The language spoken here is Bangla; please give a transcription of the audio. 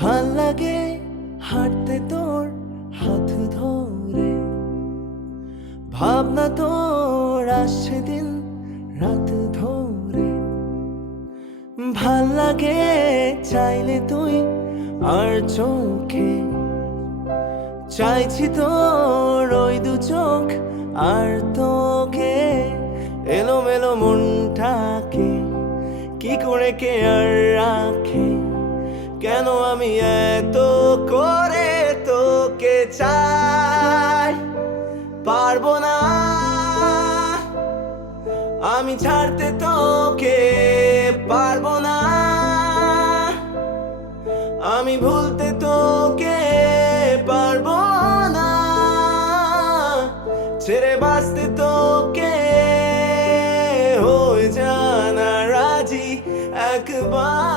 ভাল লাগে হাঁটতে তোর হাত ধরে, ভাবনা তোর আসছে দিন রাত ধরে। ভাল লাগে চাইলে তুই আর চোখে, চাইছি তোর ওই দু চোখ আর তোকে। এলোমেলো মনটাকে কি করে কে আর রাখে, কেন আমি এত করে তোকে চাই। পারবো না আমি ছাড়তে তোকে, পারবো না আমি ভুলতে তোকে, পারবো না ছেড়ে বাঁচতে তোকে। হয়ে জানা রাজি একবার